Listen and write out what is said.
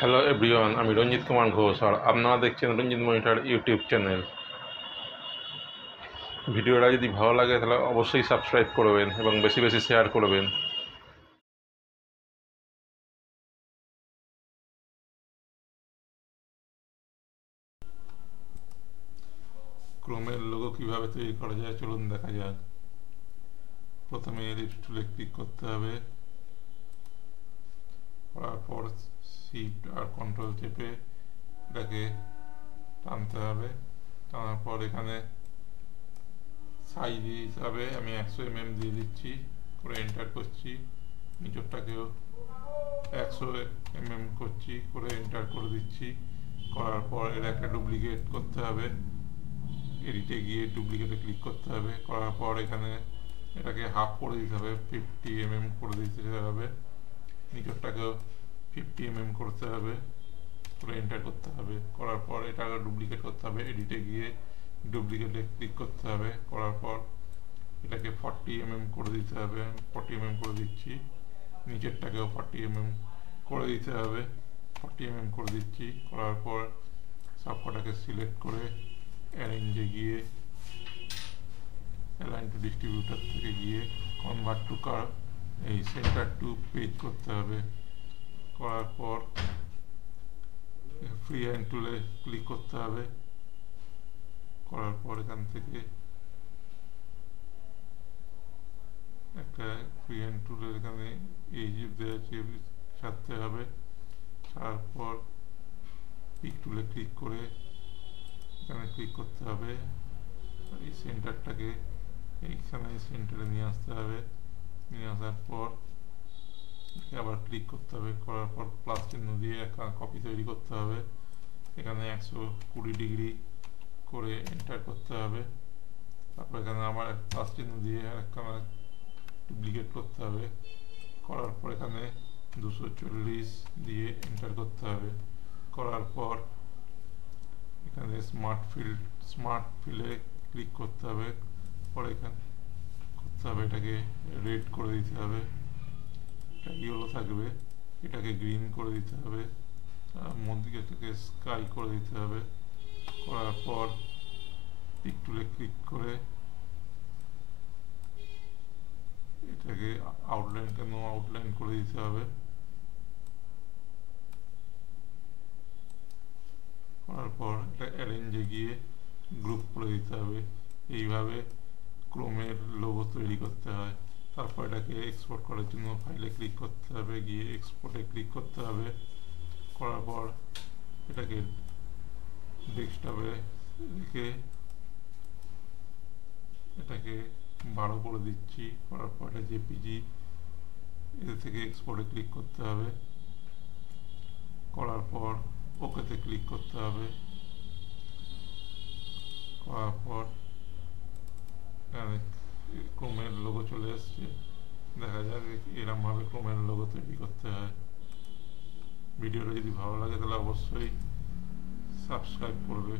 Hello everyone, আমি রঞ্জিত কুমার ঘোষ আর আপনারা দেখছেন রঞ্জিত মনিটর ইউটিউব চ্যানেল। ভিডিওটা যদি ভালো লাগে তাহলে অবশ্যই সাবস্ক্রাইব করবেন এবং বেশি বেশি শেয়ার করবেন। ক্রোমের লোগো কিভাবে তৈরি করা যায় চলুন দেখা যাক। প্রথমে এলিপস টুলে ক্লিক করতে হবে, করার পর শিফট আর কন্ট্রোল চেপে এটাকে টানতে হবে। টানার পর এখানে সাইজ হিসাবে আমি 100 mm দিয়ে দিচ্ছি, করে এন্টার করছি। নিচরটাকেও 100 mm করছি, করে এন্টার করে দিচ্ছি। করার পর এটা একটা ডুপ্লিকেট করতে হবে, এডিটে গিয়ে ডুপ্লিকেটে ক্লিক করতে হবে। করার পর এখানে এটাকে হাফ করে দিতে হবে, 50 mm করে দিতে হবে। নিচরটাকেও 50 mm করতে হবে, করে এন্টার করতে হবে। করার পর এটা ডুপ্লিকেট করতে হবে, এডিটে গিয়ে ডুপ্লিকেটে ক্লিক করতে হবে। করার পর এটাকে 40 mm করে দিতে হবে, 40 mm করে দিচ্ছি। নিচেরটাকেও 40 mm করে দিতে হবে, 40 mm করে দিচ্ছি। করার পর সবকটাকে সিলেক্ট করে অ্যারেঞ্জে গিয়ে অ্যালাইন টু ডিস্ট্রিবিউটার থেকে গিয়ে কনভার্ট টু কার্ভ এই সেন্টার টু পেজ করতে হবে। করার পর ফ্রি হ্যান্ড টুলে ক্লিক করতে হবে। করার পর এখান থেকে একটা ফ্রি হ্যান্ড টুলের এখানে এই যে ছাড়তে হবে। ছাড়ার পর পিক টুলে ক্লিক করে এখানে ক্লিক করতে হবে। এই সেন্টারটাকে এইখানে সেন্টারে নিয়ে আসতে হবে। নিয়ে আসার পর আবার ক্লিক করতে হবে। করার পর প্লাস চিহ্ন দিয়ে একটা কপি তৈরি করতে হবে। এখানে 120 ডিগ্রি করে এন্টার করতে হবে। তারপর এখানে আবার প্লাস চিহ্ন দিয়ে একটা ডুপ্লিকেট করতে হবে। করার পর এখানে 240 দিয়ে এন্টার করতে হবে। করার পর এখানে স্মার্ট ফিলে ক্লিক করতে হবে। পরে এখানে করতে হবে এটাকে রেড করে দিতে হবে, এটা ইয়েলো থাকবে, এটাকে গ্রিন করে দিতে হবে, মধ্যেটাকে স্কাই করে দিতে হবে। করার পর পিক টুলে ক্লিক করে এটাকে আউটলাইনটা নো আউটলাইন করে দিতে হবে। করার পর এটা অ্যারেঞ্জে গিয়ে গ্রুপ করে দিতে হবে। এইভাবে ক্রোমের লোগো তৈরি করতে হয়। তারপর এটাকে এক্সপোর্ট করার জন্য ফাইলে ক্লিক করতে হবে, গিয়ে এক্সপোর্টে ক্লিক করতে হবে। করার পর এটাকে ডেস্কটপে রেখে এটাকে 12 করে দিচ্ছি। করার পর এটা জেপিজি এদের থেকে এক্সপোর্টে ক্লিক করতে হবে। করার পর ওকেতে ক্লিক করতে হবে। করার পর ক্রোমের লোগো চলে এসছে। দেখা যাক এরমভাবে ক্রোমের লোগো তৈরি করতে হয়। ভিডিওটা যদি ভালো লাগে তাহলে অবশ্যই সাবস্ক্রাইব করবে।